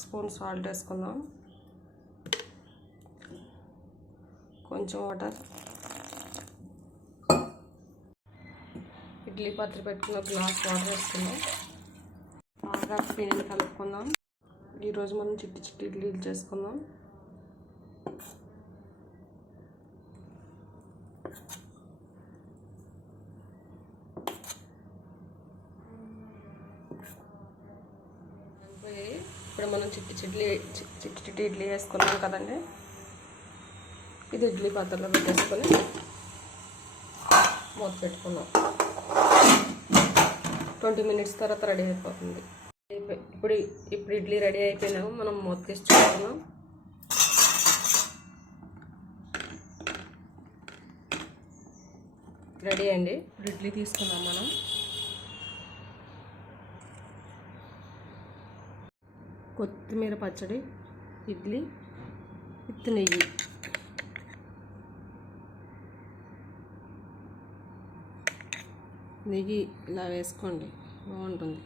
Spoon salt వేసుకుందాం, కొంచెం water, idli పాత్ర పెట్టుకున్న గ్లాస్ వాటర్ వేసుకుందాం, బాగా పిండిని కలుపుకుందాం. ఈరోజు మనం చిట్టి చిట్టి ఇడ్లీలు చేసుకుందాం. ఇప్పుడు మనం చిట్టి చిట్టి ఇడ్లీ వేసుకున్నాం కదండి. ఇది ఇడ్లీ పాత్రలో పెట్టేసుకొని మూత పెట్టుకున్నాం. 20 minutes తర్వాత రెడీ అయిపోతుంది. ఇప్పుడు ఇడ్లీ రెడీ అయిపోయినాము. మనం మూత తీసి చూసుకున్నాం. రెడీ అండి. ఇప్పుడు ఇడ్లీ తీసుకున్నాం మనం. కొత్తిమీర పచ్చడి, ఇడ్లీ విత్ నెయ్యి. నెయ్యి ఇలా వేసుకోండి, బాగుంటుంది.